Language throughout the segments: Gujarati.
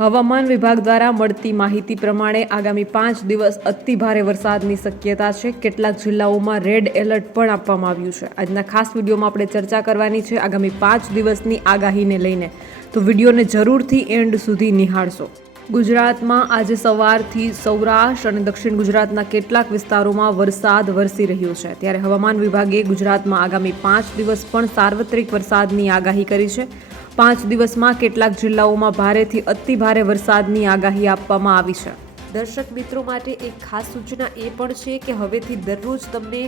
હવામાન વિભાગ દ્વારા મળતી માહિતી પ્રમાણે આગામી પાંચ દિવસ અતિ ભારે વરસાદની શક્યતા છે. કેટલાક જિલ્લાઓમાં રેડ એલર્ટ પણ આપવામાં આવ્યું છે. આજના ખાસ વિડીયોમાં આપણે ચર્ચા કરવાની છે આગામી પાંચ દિવસની આગાહીને લઈને. તો વિડીયોને જરૂરથી એન્ડ સુધી નિહાળશો. ગુજરાતમાં આજે સવારથી સૌરાષ્ટ્ર અને દક્ષિણ ગુજરાતના કેટલાક વિસ્તારોમાં વરસાદ વરસી રહ્યો છે. ત્યારે હવામાન વિભાગે ગુજરાતમાં આગામી પાંચ દિવસ પણ સાર્વત્રિક વરસાદની આગાહી કરી છે. પાંચ દિવસમાં કેટલાક જિલ્લાઓમાં ભારેથી અતિ ભારે વરસાદની આગાહી આપવામાં આવી છે. દર્શક મિત્રો માટે એક ખાસ સૂચના એ પણ છે કે હવેથી દરરોજ તમને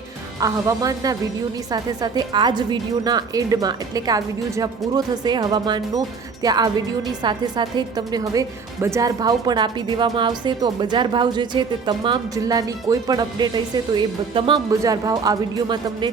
આ હવામાનના વિડીયોની સાથે સાથે આ જ વિડીયોના એન્ડમાં, એટલે કે આ વીડિયો જ્યાં પૂરો થશે હવામાનનો, ત્યાં આ વિડીયોની સાથે સાથે તમને હવે બજાર ભાવ પણ આપી દેવામાં આવશે. તો બજાર ભાવ જે છે તે તમામ જિલ્લાની કોઈ પણ અપડેટ હશે તો એ તમામ બજાર ભાવ આ વિડીયોમાં તમને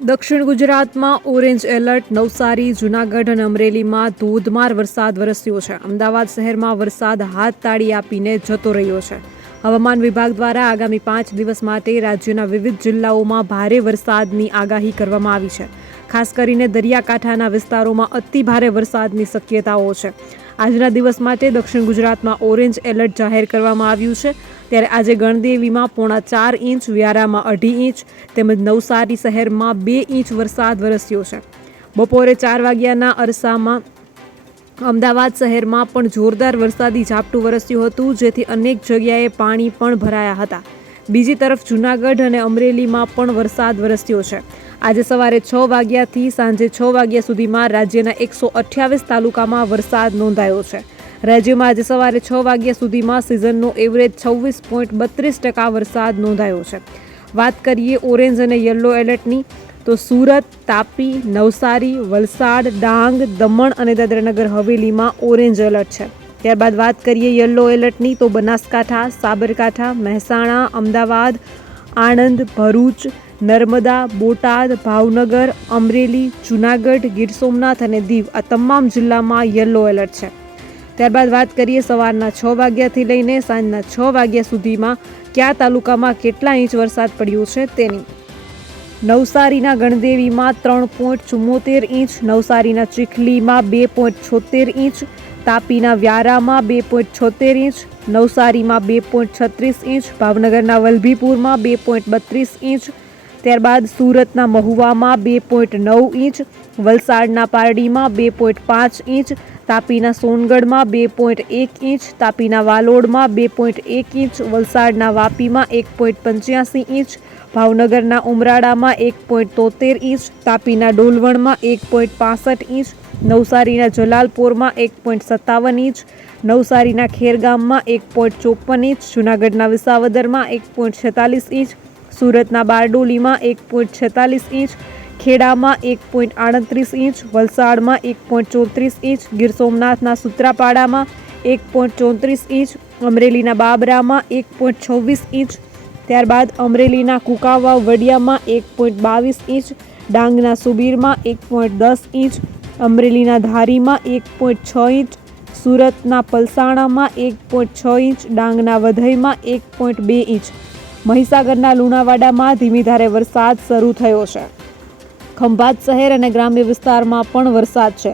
દક્ષિણ ગુજરાતમાં ઓરેન્જ એલર્ટ, નવસારી, જૂનાગઢ અને અમરેલીમાં ધોધમાર વરસાદ વરસ્યો છે. અમદાવાદ શહેરમાં વરસાદ હાથ તાળી આપીને જતો રહ્યો છે. હવામાન વિભાગ દ્વારા આગામી પાંચ દિવસ માટે રાજ્યના વિવિધ જિલ્લાઓમાં ભારે વરસાદની આગાહી કરવામાં આવી છે. ખાસ કરીને દરિયાકાંઠાના વિસ્તારોમાં અતિ ભારે વરસાદની શક્યતાઓ છે. આજના દિવસ માટે દક્ષિણ ગુજરાતમાં ઓરેન્જ એલર્ટ જાહેર કરવામાં આવ્યું છે. ત્યારે આજે ગણદેવીમાં પોણા ચાર ઇંચ, વ્યારામાં અઢી ઇંચ તેમજ નવસારી શહેરમાં બે ઇંચ વરસાદ વરસ્યો છે. બપોરે ચાર વાગ્યાના અરસામાં અમદાવાદ શહેરમાં પણ જોરદાર વરસાદી ઝાપટું વરસ્યું હતું, જેથી અનેક જગ્યાએ પાણી પણ ભરાયા હતા. બીજી તરફ જૂનાગઢ અને અમરેલીમાં પણ વરસાદ વરસ્યો છે. આજે સવારે છ વાગ્યાથી સાંજે છ વાગ્યા સુધીમાં રાજ્યના એકસો અઠ્યાવીસ તાલુકામાં વરસાદ નોંધાયો છે. રાજ્યમાં આજે સવારે છ વાગ્યા સુધીમાં સિઝનનો એવરેજ છવ્વીસ પોઈન્ટ બત્રીસ ટકા વરસાદ નોંધાયો છે. વાત કરીએ ઓરેન્જ અને યલો એલર્ટની, તો સુરત, તાપી, નવસારી, વલસાડ, ડાંગ, દમણ અને દાદરાનગર હવેલીમાં ઓરેન્જ એલર્ટ છે. ત્યારબાદ વાત કરીએ યલો એલર્ટની, તો બનાસકાંઠા, સાબરકાંઠા, મહેસાણા, અમદાવાદ, આણંદ, ભરૂચ, નર્મદા, બોટાદ, ભાવનગર, અમરેલી, જૂનાગઢ, ગીર સોમનાથ અને દીવ આ તમામ જિલ્લામાં યલો એલર્ટ છે. ત્યારબાદ વાત કરીએ સવારના છ વાગ્યાથી લઈને સાંજના છ વાગ્યા સુધીમાં કયા તાલુકામાં કેટલા ઇંચ વરસાદ પડ્યો છે તેની. નવસારીના ગણદેવીમાં ત્રણ પોઈન્ટ ચુમ્મોતેર ઇંચ, નવસારીના ચીખલીમાં બે પોઈન્ટ છોતેર ઇંચ, તાપીના વ્યારામાં બે પોઈન્ટ છોતેર ઇંચ, નવસારીમાં બે પોઈન્ટ છત્રીસ ઇંચ, ભાવનગરના વલભીપુરમાં બે પોઈન્ટ બત્રીસ ઇંચ, ત્યારબાદ સુરતના મહુવામાં બે પોઈન્ટ નવ ઇંચ, વલસાડના પારડીમાં બે પોઈન્ટ પાંચ ઇંચ તાપીના સોનગઢમાં બે પોઈન્ટ એક ઇંચ, તાપીના વાલોડમાં બે પોઈન્ટ એક ઇંચ, વલસાડના વાપીમાં એક પોઈન્ટ પંચ્યાસી ઇંચ, ભાવનગરના ઉમરાળામાં એક પોઈન્ટ તોતેર ઇંચ, તાપીના ડોલવણમાં એક પોઈન્ટ પાસઠ ઇંચ, નવસારીના જલાલપોરમાં એક પોઈન્ટ સત્તાવન ઇંચ, નવસારીના ખેરગામમાં એક પોઈન્ટ ચોપન ઇંચ, જૂનાગઢના વિસાવદરમાં એક પોઈન્ટ છેતાલીસ ઇંચ, સુરતના બારડોલીમાં એક પોઈન્ટ છેતાલીસ ઇંચ ખેડામાં એક પોઈન્ટ આડત્રીસ ઇંચ, વલસાડમાં એક પોઈન્ટ ચોત્રીસ ઇંચ, ગીર સોમનાથના સુત્રાપાડામાં એક પોઈન્ટ ચોત્રીસ ઇંચ, અમરેલીના બાબરામાં એક પોઈન્ટ છવ્વીસ ઇંચ, ત્યારબાદ અમરેલીના કુકાવા વડિયામાં એક પોઈન્ટ બાવીસ ઇંચ, ડાંગના સુબીરમાં એક પોઈન્ટ દસ ઇંચ, અમરેલીના ધારીમાં એક પોઈન્ટ છ ઇંચ, સુરતના પલસાણામાં એક પોઈન્ટ છ ઇંચ, ડાંગના વધઈમાં એક પોઈન્ટ બે ઇંચ. મહીસાગરના લુણાવાડામાં ધીમી ધારે વરસાદ શરૂ થયો છે. ખંભાત શહેર અને ગ્રામ્ય વિસ્તારમાં પણ વરસાદ છે.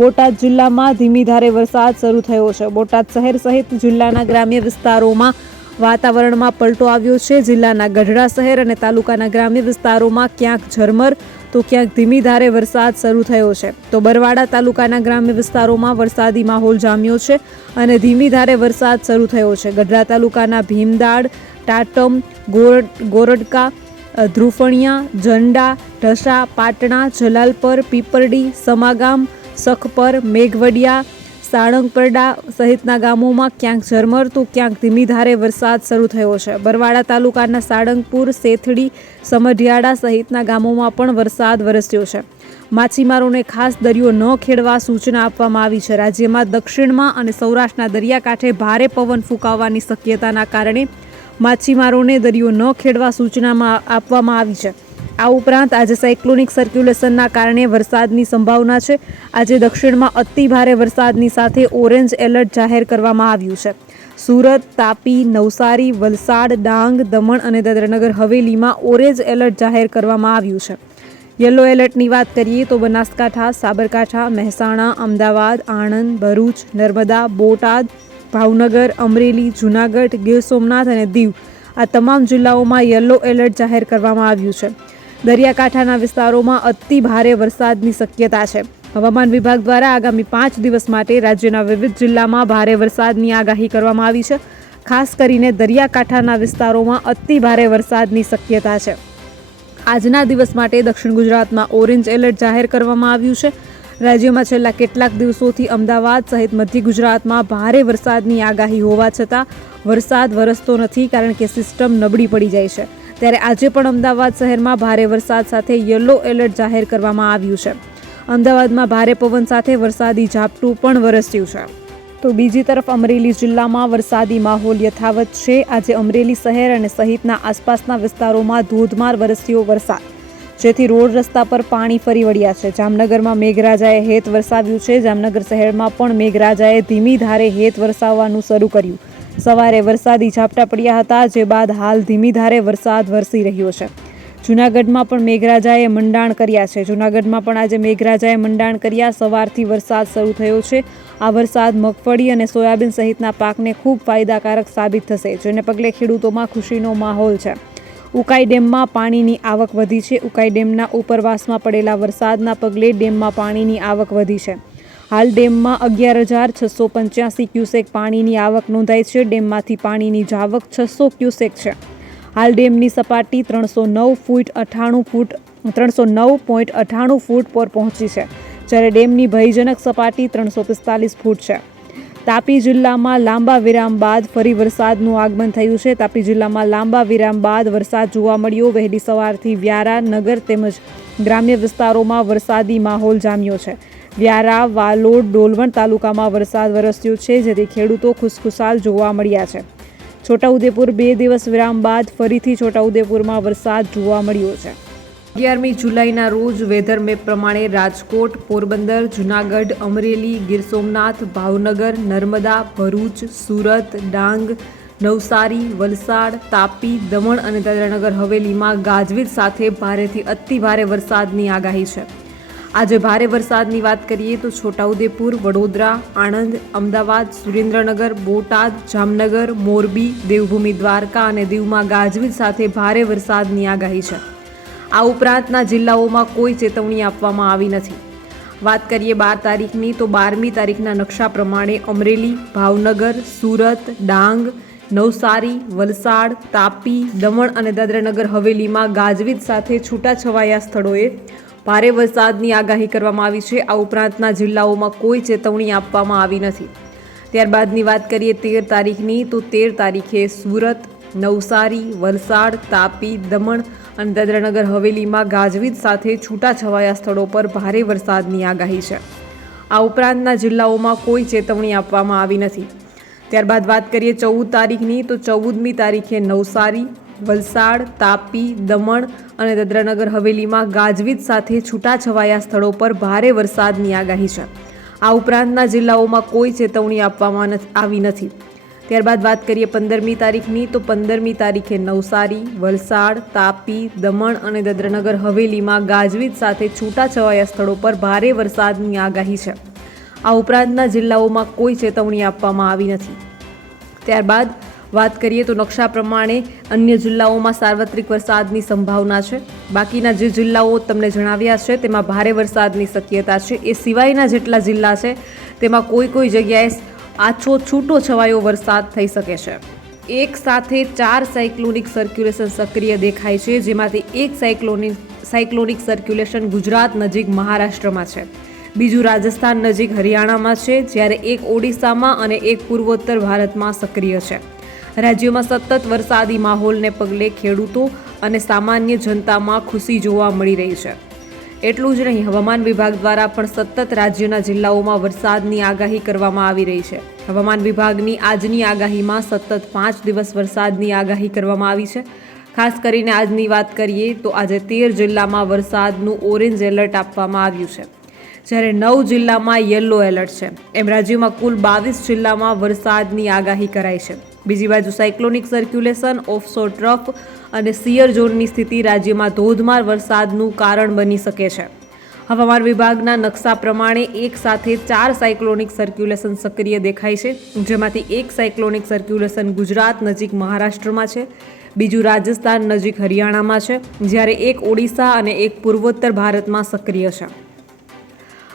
બોટાદ જિલ્લામાં ધીમી ધારે વરસાદ શરૂ થયો છે. બોટાદ શહેર સહિત જિલ્લાના ગ્રામ્ય વિસ્તારોમાં વાતાવરણમાં પલટો આવ્યો છે. જિલ્લાના ગઢડા શહેર અને તાલુકાના ગ્રામ્ય વિસ્તારોમાં ક્યાંક ઝરમર, તો ક્યાંક ધીમી ધારે વરસાદ શરૂ થયો છે. તો બરવાડા તાલુકાના ગ્રામ્ય વિસ્તારોમાં વરસાદી માહોલ જામ્યો છે અને ધીમી ધારે વરસાદ શરૂ થયો છે. ગઢડા તાલુકાના ભીમદાડ, ટાટમ ગોરડ ગોરડકા ધ્રુફણિયા ઝંડા, ઢસા, પાટણા, જલાલપર, પીપરડી, સમાગામ, સખપર, મેઘવડિયા, સાળંગપરડા સહિતના ગામોમાં ક્યાંક ઝરમર તો ક્યાંક ધીમી ધારે વરસાદ શરૂ થયો છે. બરવાડા તાલુકાના સાળંગપુર, સેથડી, સમઢિયાળા સહિતના ગામોમાં પણ વરસાદ વરસ્યો છે. માછીમારોને ખાસ દરિયો ન ખેડવા સૂચના આપવામાં આવી છે. રાજ્યમાં દક્ષિણમાં અને સૌરાષ્ટ્રના દરિયાકાંઠે ભારે પવન ફૂંકાવાની શક્યતાના કારણે માછીમારોને દરિયો ન ખેડવા સૂચનામાં આપવામાં આવી છે. આ ઉપરાંત આજે સાયક્લોનિક સર્ક્યુલેશનના કારણે વરસાદની સંભાવના છે. આજે દક્ષિણમાં અતિ ભારે વરસાદની સાથે ઓરેન્જ એલર્ટ જાહેર કરવામાં આવ્યું છે. સુરત, તાપી, નવસારી, વલસાડ, ડાંગ, દમણ અને દાદરાનગર હવેલીમાં ઓરેન્જ એલર્ટ જાહેર કરવામાં આવ્યું છે. યલો એલર્ટની વાત કરીએ તો બનાસકાંઠા, સાબરકાંઠા, મહેસાણા, અમદાવાદ, આણંદ, ભરૂચ, નર્મદા, બોટાદ ભાવનગર, અમરેલી, જૂનાગઢ, ગીર સોમનાથ અને દીવ આ તમામ જિલ્લાઓમાં યલો એલર્ટ જાહેર કરવામાં આવ્યું છે. દરિયાકાંઠાના વિસ્તારોમાં અતિ ભારે વરસાદની શક્યતા છે. હવામાન વિભાગ દ્વારા આગામી પાંચ દિવસ માટે રાજ્યના વિવિધ જિલ્લામાં ભારે વરસાદની આગાહી કરવામાં આવી છે. ખાસ કરીને દરિયાકાંઠાના વિસ્તારોમાં અતિ ભારે વરસાદની શક્યતા છે. આજના દિવસ માટે દક્ષિણ ગુજરાતમાં ઓરેન્જ એલર્ટ જાહેર કરવામાં આવ્યું છે. રાજ્યમાં છેલ્લા કેટલાક દિવસોથી અમદાવાદ સહિત મધ્ય ગુજરાતમાં ભારે વરસાદની આગાહી હોવા છતાં વરસાદ વરસતો નથી કારણ કે સિસ્ટમ નબળી પડી જાય છે. ત્યારે આજે પણ અમદાવાદ શહેરમાં ભારે વરસાદ સાથે યલો એલર્ટ જાહેર કરવામાં આવ્યું છે. અમદાવાદમાં ભારે પવન સાથે વરસાદી ઝાપટું પણ વરસ્યું છે. તો બીજી તરફ અમરેલી જિલ્લામાં વરસાદી માહોલ યથાવત છે. આજે અમરેલી શહેર અને સહિતના આસપાસના વિસ્તારોમાં ધોધમાર વરસ્યો વરસાદ. જેથી રોડ રસ્તા પર પાણી ફરી વળ્યા છે. જામનગરમાં મેઘરાજાએ હેત વરસાવ્યું છે. જામનગર શહેરમાં પણ મેઘરાજાએ ધીમી ધારે હેત વરસાવવાનું શરૂ કર્યું. સવારે વરસાદી ઝાપટા પડ્યા હતા, જે બાદ હાલ ધીમી ધારે વરસાદ વરસી રહ્યો છે. જૂનાગઢમાં પણ મેઘરાજાએ મંડાણ કર્યા છે. જૂનાગઢમાં પણ આજે મેઘરાજાએ મંડાણ કર્યા. સવારથી વરસાદ શરૂ થયો છે. આ વરસાદ મગફળી અને સોયાબીન સહિતના પાકને ખૂબ ફાયદાકારક સાબિત થશે, જેને પગલે ખેડૂતોમાં ખુશીનો માહોલ છે. ઉકાઈ ડેમમાં પાણીની આવક વધી છે. ઉકાઈ ડેમના ઉપરવાસમાં પડેલા વરસાદના પગલે ડેમમાં પાણીની આવક વધી છે. હાલ ડેમમાં અગિયાર હજાર છસો પંચ્યાસી ક્યુસેક પાણીની આવક નોંધાઈ છે. ડેમમાંથી પાણીની જાવક છસો ક્યુસેક છે. હાલ ડેમની સપાટી ત્રણસો નવ ફૂટ અઠ્ઠાણું ફૂટ, ત્રણસો નવ પોઈન્ટ અઠ્ઠાણું ફૂટ પર પહોંચી છે. જ્યારે ડેમની ભયજનક સપાટી ત્રણસો પિસ્તાલીસ ફૂટ છે. તાપી જિલ્લામાં લાંબા વિરામ બાદ ફરી વરસાદનું આગમન થયું છે. તાપી જિલ્લામાં લાંબા વિરામ બાદ વરસાદ જોવા મળ્યો. વહેલી સવારથી વ્યારા નગર તેમજ ગ્રામ્ય વિસ્તારોમાં વરસાદી માહોલ જામ્યો છે. વ્યારા, વાલોડ, ડોલવણ તાલુકામાં વરસાદ વરસ્યો છે, જેથી ખેડૂતો ખુશખુશાલ જોવા મળ્યા છે. છોટાઉદેપુર બે દિવસ વિરામ બાદ ફરીથી છોટાઉદેપુરમાં વરસાદ જોવા મળ્યો છે. અગિયારમી જુલાઈના રોજ વેધર મેપ પ્રમાણે રાજકોટ, પોરબંદર, જુનાગઢ, અમરેલી, ગીર સોમનાથ, ભાવનગર, નર્મદા, ભરૂચ, સુરત, ડાંગ, નવસારી, વલસાડ, તાપી, દમણ અને દાદરાનગર હવેલીમાં ગાજવીજ સાથે ભારેથી અતિ ભારે વરસાદની આગાહી છે. આજે ભારે વરસાદની વાત કરીએ તો છોટાઉદેપુર, વડોદરા, આણંદ, અમદાવાદ, સુરેન્દ્રનગર, બોટાદ, જામનગર, મોરબી, દેવભૂમિ દ્વારકા અને દીવમાં ગાજવીજ સાથે ભારે વરસાદની આગાહી છે. આ ઉપરાંતના જિલ્લાઓમાં કોઈ ચેતવણી આપવામાં આવી નથી. વાત કરીએ બાર તારીખની તો બારમી તારીખના નકશા પ્રમાણે અમરેલી, ભાવનગર, સુરત, ડાંગ, નવસારી, વલસાડ, તાપી, દમણ અને દાદરાનગર હવેલીમાં ગાજવીજ સાથે છૂટાછવાયા સ્થળોએ ભારે વરસાદની આગાહી કરવામાં આવી છે. આ ઉપરાંતના જિલ્લાઓમાં કોઈ ચેતવણી આપવામાં આવી નથી. ત્યારબાદની વાત કરીએ તેર તારીખની તો તેર તારીખે સુરત, નવસારી, વલસાડ, તાપી, દમણ અને દાદરાનગર હવેલીમાં ગાજવીજ સાથે છૂટાછવાયા સ્થળો પર ભારે વરસાદની આગાહી છે. આ ઉપરાંતના જિલ્લાઓમાં કોઈ ચેતવણી આપવામાં આવી નથી. ત્યારબાદ વાત કરીએ ચૌદ તારીખની, તો ચૌદમી તારીખે નવસારી, વલસાડ, તાપી, દમણ અને દાદરાનગર હવેલીમાં ગાજવીજ સાથે છૂટાછવાયા સ્થળો પર ભારે વરસાદની આગાહી છે. આ ઉપરાંતના જિલ્લાઓમાં કોઈ ચેતવણી આપવામાં આવી નથી. ત્યારબાદ વાત કરીએ પંદરમી તારીખની, તો પંદરમી તારીખે નવસારી, વલસાડ, તાપી, દમણ અને દાદરાનગર હવેલીમાં ગાજવીજ સાથે છૂટાછવાયા સ્થળો પર ભારે વરસાદની આગાહી છે. આ ઉપરાંતના જિલ્લાઓમાં કોઈ ચેતવણી આપવામાં આવી નથી. ત્યારબાદ વાત કરીએ તો નકશા પ્રમાણે અન્ય જિલ્લાઓમાં સાર્વત્રિક વરસાદની સંભાવના છે. બાકીના જે જિલ્લાઓ તમને જણાવ્યા છે, તેમાં ભારે વરસાદની શક્યતા છે. એ સિવાયના જેટલા જિલ્લા છે, તેમાં કોઈ કોઈ જગ્યાએ આછો છૂટો છવાયો વરસાદ થઈ શકે છે. એક સાથે ચાર સાયક્લોનિક સર્ક્યુલેશન સક્રિય દેખાય છે, જેમાંથી એક સાયક્લોનિક સાયક્લોનિક સર્ક્યુલેશન ગુજરાત નજીક મહારાષ્ટ્રમાં છે. બીજું રાજસ્થાન નજીક હરિયાણામાં છે, જ્યારે એક ઓડિશામાં અને એક પૂર્વોત્તર ભારતમાં સક્રિય છે. રાજ્યમાં સતત વરસાદી માહોલને પગલે ખેડૂતો અને સામાન્ય જનતામાં ખુશી જોવા મળી રહી છે. એટલું જ નહીં, હવામાન વિભાગ દ્વારા પણ સતત રાજ્યના જિલ્લાઓમાં વરસાદની આગાહી કરવામાં આવી રહી છે. હવામાન વિભાગની આજની આગાહીમાં સતત પાંચ દિવસ વરસાદની આગાહી કરવામાં આવી છે. ખાસ કરીને આજની વાત કરીએ તો આજે તેર જિલ્લામાં વરસાદનું ઓરેન્જ એલર્ટ આપવામાં આવ્યું છે. જ્યારે નવ જિલ્લામાં યલો એલર્ટ છે. એમ રાજ્યમાં કુલ બાવીસ જિલ્લામાં વરસાદની આગાહી કરાઈ છે. બીજી બાજુ સાયક્લોનિક સર્ક્યુલેશન ઓફસો ટ્રફ અને સિયર ઝોનની સ્થિતિ રાજ્યમાં ધોધમાર વરસાદનું કારણ બની શકે છે. હવામાન વિભાગના નકશા પ્રમાણે એક સાથે ચાર સાયક્લોનિક સર્ક્યુલેશન સક્રિય દેખાય છે. જેમાંથી એક સાયક્લોનિક સર્ક્યુલેશન ગુજરાત નજીક મહારાષ્ટ્રમાં છે. બીજું રાજસ્થાન નજીક હરિયાણામાં છે. જ્યારે એક ઓડિશા અને એક પૂર્વોત્તર ભારતમાં સક્રિય છે.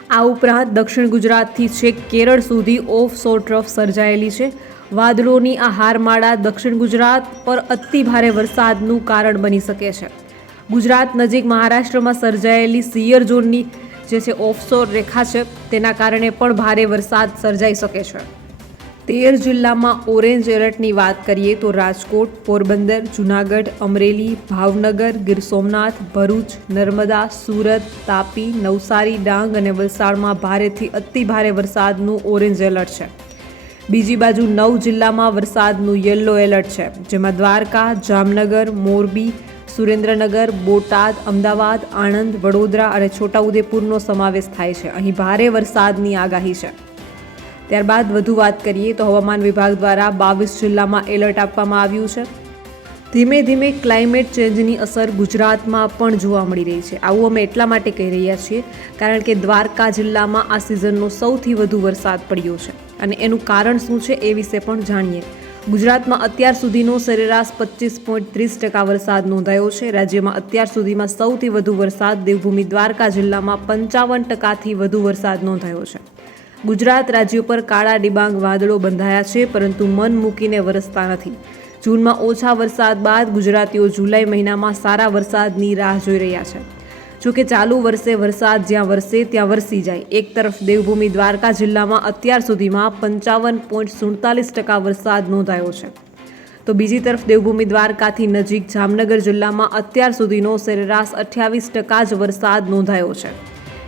આ ઉપરાંત દક્ષિણ ગુજરાતથી છેક કેરળ સુધી ઓફ સો ટ્રફ સર્જાયેલી છે. વાદળોની આ હારમાળા દક્ષિણ ગુજરાત પર અતિ ભારે વરસાદનું કારણ બની શકે છે. ગુજરાત નજીક મહારાષ્ટ્રમાં સર્જાયેલી સિયર ઝોનની જે છે ઓફશોર રેખા છે, તેના કારણે પણ ભારે વરસાદ સર્જાઈ શકે છે. તેર જિલ્લામાં ઓરેન્જ એલર્ટની વાત કરીએ તો રાજકોટ, પોરબંદર, જૂનાગઢ, અમરેલી, ભાવનગર, ગીર સોમનાથ, ભરૂચ, નર્મદા, સુરત, તાપી, નવસારી, ડાંગ અને વલસાડમાં ભારેથી અતિ ભારે વરસાદનું ઓરેન્જ એલર્ટ છે. બીજી બાજુ નવ જિલ્લામાં વરસાદનું યલો એલર્ટ છે, જેમાં દ્વારકા, જામનગર, મોરબી, સુરેન્દ્રનગર, બોટાદ, અમદાવાદ, આણંદ, વડોદરા અને છોટાઉદેપુરનો સમાવેશ થાય છે. અહીં ભારે વરસાદની આગાહી છે. ત્યારબાદ વધુ વાત કરીએ તો હવામાન વિભાગ દ્વારા બાવીસ જિલ્લામાં એલર્ટ આપવામાં આવ્યું છે. ધીમે ધીમે ક્લાઇમેટ ચેન્જની અસર ગુજરાતમાં પણ જોવા મળી રહી છે. આવું અમે એટલા માટે કહી રહ્યા છીએ કારણ કે દ્વારકા જિલ્લામાં આ સિઝનનો સૌથી વધુ વરસાદ પડ્યો છે. અને એનું કારણ શું છે એ વિશે પણ જાણીએ. ગુજરાતમાં અત્યાર સુધીનો સરેરાશ પચીસ પોઈન્ટ ત્રીસ ટકા વરસાદ નોંધાયો છે. રાજ્યમાં અત્યાર સુધીમાં સૌથી વધુ વરસાદ દેવભૂમિ દ્વારકા જિલ્લામાં પંચાવન ટકાથી વધુ વરસાદ નોંધાયો છે. ગુજરાત રાજ્ય પર કાળા ડિબાંગ વાદળો બંધાયા છે, પરંતુ મન મૂકીને વરસતા નથી. જૂનમાં ઓછા વરસાદ બાદ ગુજરાતીઓ જુલાઈ મહિનામાં સારા વરસાદની રાહ જોઈ રહ્યા છે. જોકે ચાલુ વર્ષે વરસાદ જ્યાં વરસે ત્યાં વરસી જાય. એક તરફ દેવભૂમિ દ્વારકા જિલ્લામાં અત્યાર સુધીમાં પંચાવન પોઈન્ટ સુડતાલીસ ટકા વરસાદ નોંધાયો છે. તો બીજી તરફ દેવભૂમિ દ્વારકાથી નજીક જામનગર જિલ્લામાં અત્યાર સુધીનો સરેરાશ અઠ્યાવીસ ટકા જ વરસાદ નોંધાયો છે.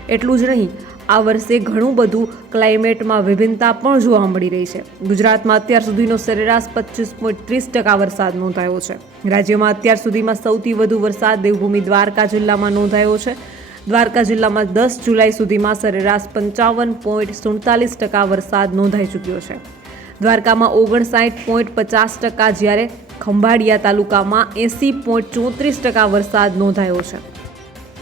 એટલું જ નહીં આ વર્ષે ઘણું બધું ક્લાઇમેટમાં વિભિન્નતા પણ જોવા મળી રહી છે. ગુજરાતમાં અત્યાર સુધીનો સરેરાશ પચીસ પોઈન્ટ ત્રીસ ટકા વરસાદ નોંધાયો છે. રાજ્યમાં અત્યાર સુધીમાં સૌથી વધુ વરસાદ દેવભૂમિ દ્વારકા જિલ્લામાં નોંધાયો છે. દ્વારકા જિલ્લામાં દસ જુલાઈ સુધીમાં સરેરાશ પંચાવન પોઈન્ટ સુડતાલીસ ટકા વરસાદ નોંધાઈ ચૂક્યો છે. દ્વારકામાં ઓગણસાઠ પોઈન્ટ પચાસ ટકા જ્યારે ખંભાળિયા તાલુકામાં એંસી પોઈન્ટ ચોત્રીસ ટકા વરસાદ નોંધાયો છે.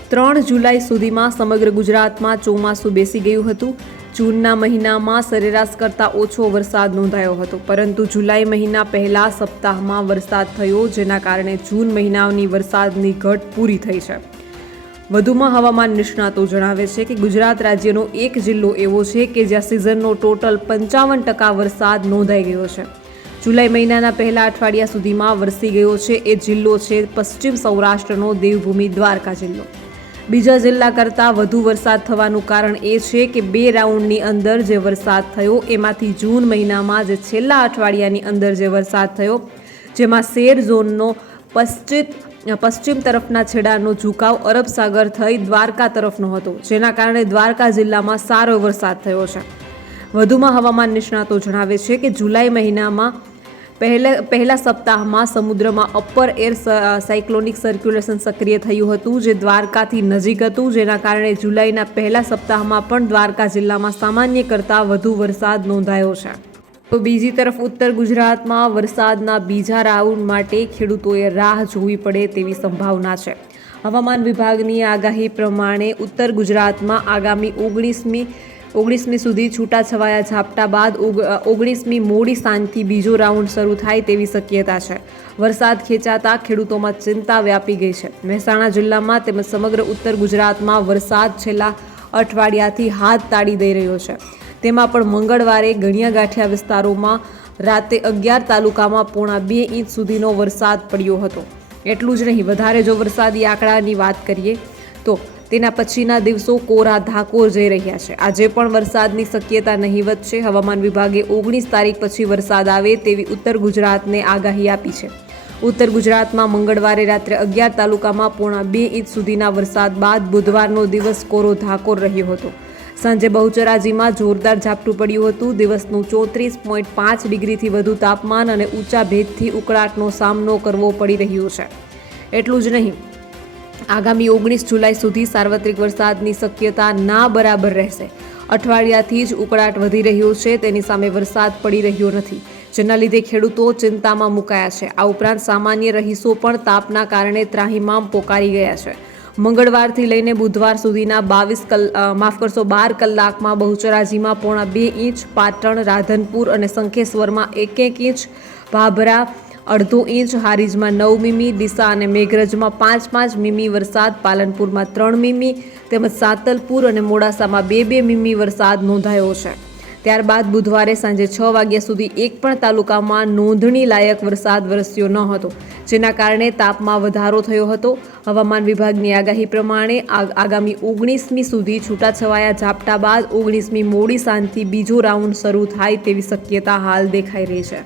ત્રણ જુલાઈ સુધીમાં સમગ્ર ગુજરાતમાં ચોમાસું બેસી ગયું હતું. જૂનના મહિનામાં સરેરાશ કરતાં ઓછો વરસાદ નોંધાયો હતો. પરંતુ જુલાઈ મહિના પહેલા સપ્તાહમાં વરસાદ થયો, જેના કારણે જૂન મહિનાની વરસાદની ઘટ પૂરી થઈ છે. વધુમાં હવામાન નિષ્ણાતો જણાવે છે કે ગુજરાત રાજ્યનો એક જિલ્લો એવો છે કે જ્યાં સિઝનનો ટોટલ પંચાવન ટકા વરસાદ નોંધાઈ ગયો છે. જુલાઈ મહિનાના પહેલા અઠવાડિયા સુધીમાં વરસી ગયો છે એ જિલ્લો છે પશ્ચિમ સૌરાષ્ટ્રનો દેવભૂમિ દ્વારકા જિલ્લો. બીજા જિલ્લા કરતાં વધુ વરસાદ થવાનું કારણ એ છે કે બે રાઉન્ડની અંદર જે વરસાદ થયો, એમાંથી જૂન મહિનામાં જે છેલ્લા અઠવાડિયાની અંદર જે વરસાદ થયો, જેમાં શેર ઝોનનો પશ્ચિત, પશ્ચિમ તરફના છેડાનો ઝુકાવ અરબ સાગર થઈ દ્વારકા તરફનો હતો, જેના કારણે દ્વારકા જિલ્લામાં સારો વરસાદ થયો છે. વધુમાં હવામાન નિષ્ણાતો જણાવે છે કે જુલાઈ મહિનામાં પહેલા પહેલા સપ્તાહમાં સમુદ્રમાં અપર એર સાયક્લોનિક સર્ક્યુલેશન સક્રિય થયું હતું, જે દ્વારકાથી નજીક હતું. જેના કારણે જુલાઈના પહેલા સપ્તાહમાં પણ દ્વારકા જિલ્લામાં સામાન્ય કરતાં વધુ વરસાદ નોંધાયો છે. તો બીજી તરફ ઉત્તર ગુજરાતમાં વરસાદના બીજા રાઉન્ડ માટે ખેડૂતોએ રાહ જોવી પડે તેવી સંભાવના છે. હવામાન વિભાગની આગાહી પ્રમાણે ઉત્તર ગુજરાતમાં આગામી ઓગણીસમી ઓગણીસમી સુધી છૂટાછવાયા ઝાપટા બાદ ઓગણીસમી મોડી સાંજથી બીજો રાઉન્ડ શરૂ થાય તેવી શક્યતા છે. વરસાદ ખેંચાતા ખેડૂતોમાં ચિંતા વ્યાપી ગઈ છે. મહેસાણા જિલ્લામાં તેમજ સમગ્ર ઉત્તર ગુજરાતમાં વરસાદ છેલ્લા અઠવાડિયાથી હાથ તાળી દઈ રહ્યો છે. તેમાં પણ મંગળવારે ગણિયા ગાંઠિયા વિસ્તારોમાં રાતે અગિયાર તાલુકામાં પોણા બે ઇંચ સુધીનો વરસાદ પડ્યો હતો. એટલું જ નહીં, વધારે જો વરસાદી આંકડાની વાત કરીએ તો તેના પછીના દિવસો કોરા ધાકોર જઈ રહ્યા છે. આજે પણ વરસાદની શક્યતા નહીવત છે. હવામાન વિભાગે ઓગણીસ તારીખ પછી વરસાદ આવે તેવી ઉત્તર ગુજરાતને આગાહી આપી છે. ઉત્તર ગુજરાતમાં મંગળવારે રાત્રે અગિયાર તાલુકામાં પોણા બે ઇંચ સુધીના વરસાદ બાદ બુધવારનો દિવસ કોરો ધાકોર રહ્યો હતો. સાંજે બહુચરાજીમાં જોરદાર ઝાપટું પડ્યું હતું. દિવસનું ચોત્રીસ પોઈન્ટ પાંચ ડિગ્રીથી વધુ તાપમાન અને ઊંચા ભેજથી ઉકળાટનો સામનો કરવો પડી રહ્યો છે. એટલું જ નહીં આગામી ઓગણીસ જુલાઈ સુધી સાર્વત્રિક વરસાદની શક્યતા ના બરાબર રહેશે. અઠવાડિયાથી જ ઉકળાટ વધી રહ્યો છે, તેની સામે વરસાદ પડી રહ્યો નથી. જેના લીધે ખેડૂતો ચિંતામાં મુકાયા છે. આ ઉપરાંત સામાન્ય રહીશો પણ તાપના કારણે ત્રાહિમામ પોકારી ગયા છે. મંગળવારથી લઈને બુધવાર સુધીના બાવીસ કલ માફ કરશો, બાર કલાકમાં બહુચરાજીમાં પોણા બે ઇંચ, પાટણ, રાધનપુર અને શંખેશ્વરમાં એક એક ઇંચ, ભાભરા અડધો ઇંચ હારીજમાં નવ મીમી, ડીસા અને મેઘરજમાં પાંચ પાંચ મીમી વરસાદ, પાલનપુરમાં ત્રણ મીમી, તેમજ સાતલપુર અને મોડાસામાં બે બે મીમી વરસાદ નોંધાયો છે. ત્યારબાદ બુધવારે સાંજે છ વાગ્યા સુધી એક પણ તાલુકામાં નોંધણી લાયક વરસાદ વરસ્યો ન હતો, જેના કારણે તાપમાં વધારો થયો હતો. હવામાન વિભાગની આગાહી પ્રમાણે આગામી ઓગણીસમી સુધી છૂટાછવાયા ઝાપટા બાદ ઓગણીસમી મોડી સાંજથી બીજો રાઉન્ડ શરૂ થાય તેવી શક્યતા હાલ દેખાઈ રહી છે.